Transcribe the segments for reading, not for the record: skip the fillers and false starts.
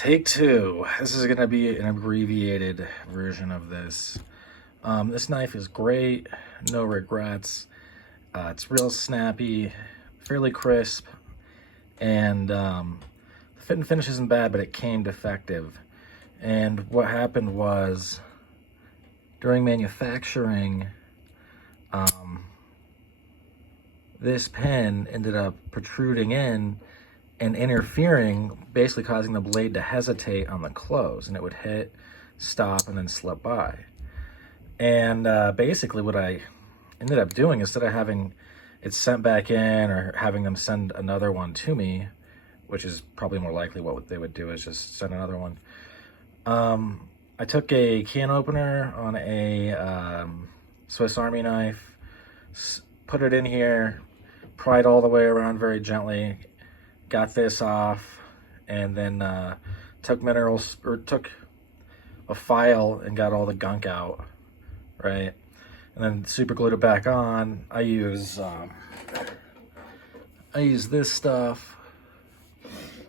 Take two. This is going to be an abbreviated version of this. This knife is great, no regrets. It's real snappy, fairly crisp, and the fit and finish isn't bad, but it came defective. And what happened was, during manufacturing, this pen ended up protruding in and interfering, basically causing the blade to hesitate on the close, and it would hit, stop, and then slip by. And basically what I ended up doing, instead of having it sent back in or having them send another one to me, which is probably more likely what they would do is just send another one, I took a can opener on a Swiss Army knife, put it in here, pried all the way around very gently, got this off, and then took a file and got all the gunk out, right? And then super glued it back on. I use this stuff.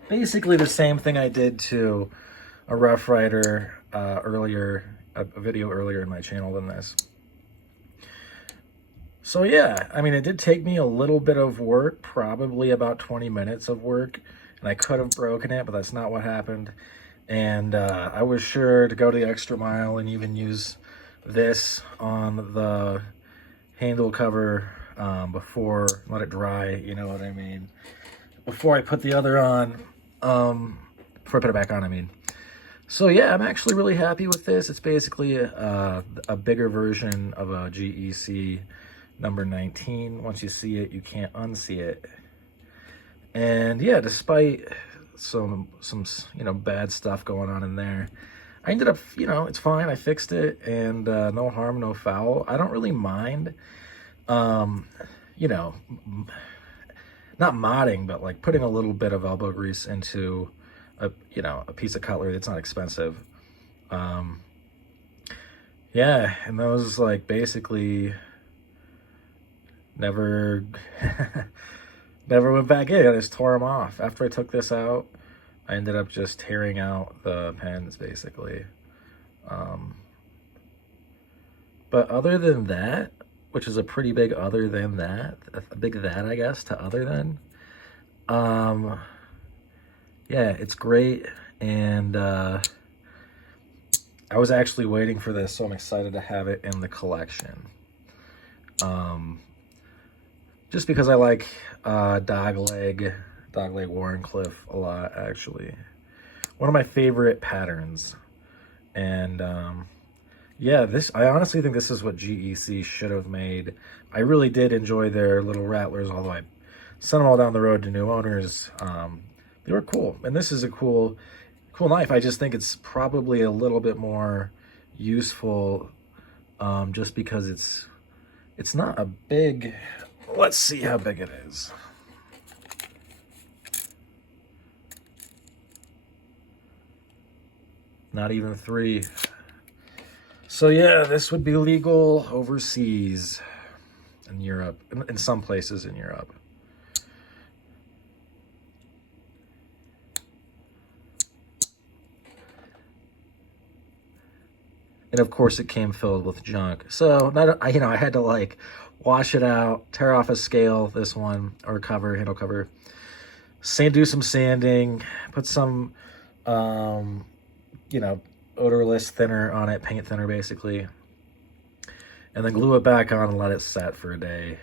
Basically the same thing I did to a Rough Rider earlier, a video earlier in my channel than this. So yeah, I mean, it did take me a little bit of work, probably about 20 minutes of work, and I could have broken it, but that's not what happened. And I was sure to go the extra mile and even use this on the handle cover before, let it dry, you know what I mean, before I put the other on, before I put it back on, I mean. So yeah, I'm actually really happy with this. It's basically a bigger version of a GEC number 19. Once you see it, you can't unsee it. And yeah, despite some bad stuff going on in there, I ended up, it's fine. I fixed it, and no harm, no foul. I don't really mind, not modding, but like putting a little bit of elbow grease into a piece of cutlery that's not expensive. Yeah, and those like basically never went back in. I just tore them off. After I took this out, I ended up just tearing out the pens basically. But other than that, which is a pretty big other than that, a big that I guess to other than, yeah, it's great. And I was actually waiting for this, so I'm excited to have it in the collection. Just because I like dogleg Wharncliffe a lot, actually. One of my favorite patterns. And yeah, I honestly think this is what GEC should have made. I really did enjoy their little rattlers, although I sent them all down the road to new owners. They were cool, and this is a cool knife. I just think it's probably a little bit more useful, just because it's not a big. Let's see how big it is. Not even 3. So yeah, this would be legal overseas in Europe, in some places in Europe. And of course it came filled with junk. So I had to like wash it out, tear off a scale, this one, or cover, handle cover, do some sanding, put some, odorless thinner on it, paint thinner basically, and then glue it back on and let it set for a day,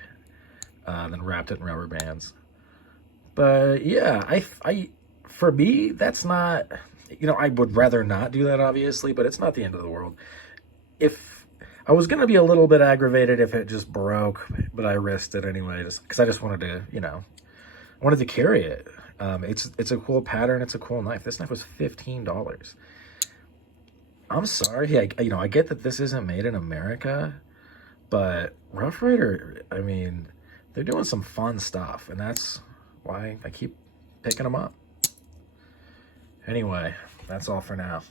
then wrapped it in rubber bands. But yeah, for me, that's not, I would rather not do that, obviously, but it's not the end of the world. If I was going to be a little bit aggravated if it just broke, but I risked it anyway, just because I just wanted to, I wanted to carry it. It's a cool pattern. It's a cool knife. This knife was $15. I'm sorry. I get that this isn't made in America, but Rough Rider, I mean, they're doing some fun stuff, and that's why I keep picking them up. Anyway, that's all for now.